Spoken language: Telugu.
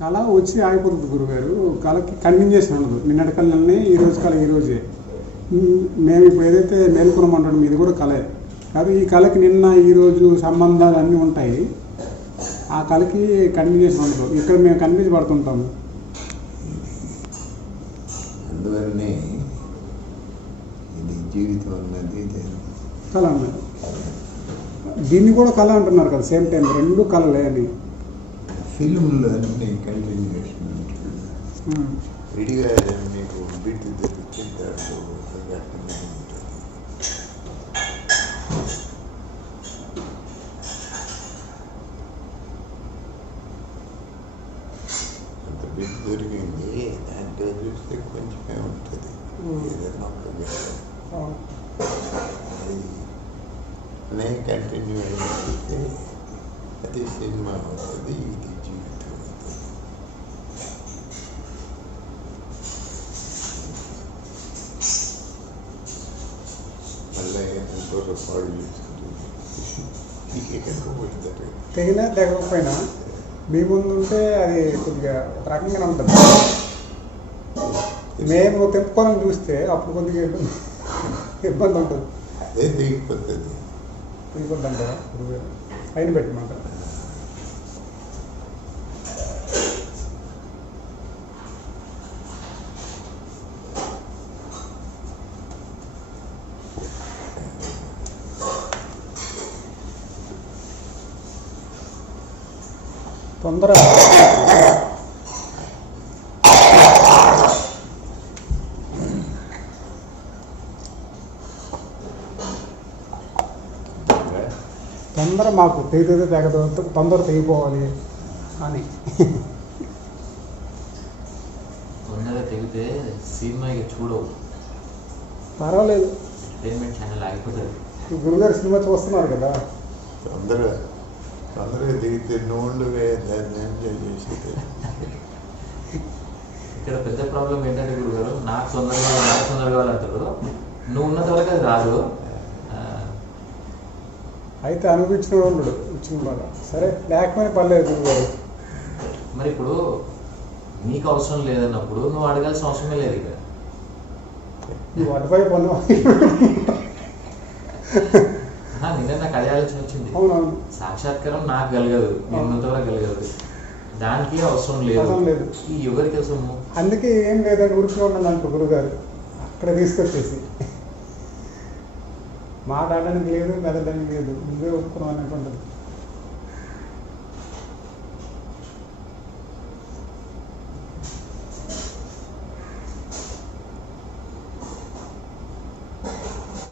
కళ వచ్చి ఆగిపోతుంది గురుగారు. కళకి కంటిన్యూషన్ ఉండదు. నిన్నటి కళనే ఈ రోజు కళ ఈ రోజే. మేము ఇప్పుడు ఏదైతే మేల్కొనమంటాం ఇది కూడా కళే. కాబట్టి ఈ కళకి నిన్న ఈ రోజు సంబంధాలు అన్నీ ఉంటాయి. ఆ కళకి కంటిన్యూషన్ ఉండదు. ఇక్కడ మేము కన్విన్స్ పడుతుంటాము. అందువల్లనే ఇది జీవితం అన్నది కళ అన్నారు దీన్ని కూడా కళ అంటున్నారు కదా సేమ్ టైం రెండు కళలే అని. ఫిల్మ్లో అన్ని కంటిన్యూషన్ ఉంటుంది ఉమ్. విడిగా మీకు బిట్ దొరికితే దాంట్లో సంఘటన ఉంటుంది అంత బిట్ దొరికింది దాంట్లో చూస్తే కొంచెమే ఉంటుంది Hmm. ఏదైనా ఒక విషయం. అవును. అది నే కంటిన్యూ అయిపోతే అది సినిమా అవుతుంది ఎక్కడికి పోతుంది తెగినా తెగకపోయినా మీ ముందు ఉంటే అది కొద్దిగా ఒక రకంగానే ఉంటుంది. మేము తెంపుకోవాలని చూస్తే అప్పుడు కొద్దిగా ఇబ్బంది ఉంటుంది. అదే దిగిపోతుంది ఇబ్బంది అంటారా? అయిన పెట్టమాట తొందర. తొందర మాకు తెగితే తెగదు తొందర తెగిపోవాలి అని. తొందరగా తెగితే సినిమా ఇక చూడవు. పర్వాలేదు. ఎంటర్టైన్మెంట్ ఛానల్ ఆగిపోతుంది. గురుగారు సినిమా చూస్తున్నారు కదా. తొందర తొందరగా దిగితే నోళ్ళువే దాన్ని ఎంజాయ్ చేసేది ఇక్కడ పెద్ద ప్రాబ్లం ఏంటంటే గురుగారు నాకు తొందరగా నాకు తొందరగా కావాలంటారు. నువ్వు ఉన్నంత వరకు అది రాదు. అయితే అనిపించిన వాళ్ళు ఇచ్చిన బాగా సరే లేకపోయినా పర్లేదు గురుగారు మరి ఇప్పుడు నీకు అవసరం లేదన్నప్పుడు నువ్వు అడగాల్సిన అవసరమే లేదు ఇక. నువ్వు అటుపై పన్ను. నిన్న నాకు అదే ఆలోచన వచ్చింది. అవునవును. సాక్షాత్కారం నాకు కలగదు నేను ఉన్నంత వరకు కలగదు. దానికి అవసరం అవసరం లేదు. లేదు. ఈ ఎవరికి అవసరము? అందుకే ఏం లేదని ఊరికే ఉన్నాను అంటారు గురుగారు. అక్కడ తీసుకొచ్చేసి. మాట్లాడడానికి లేదు మెదడానికి లేదు. నువ్వే ఒప్పుకున్నావు అన్నట్టు ఉంటుంది.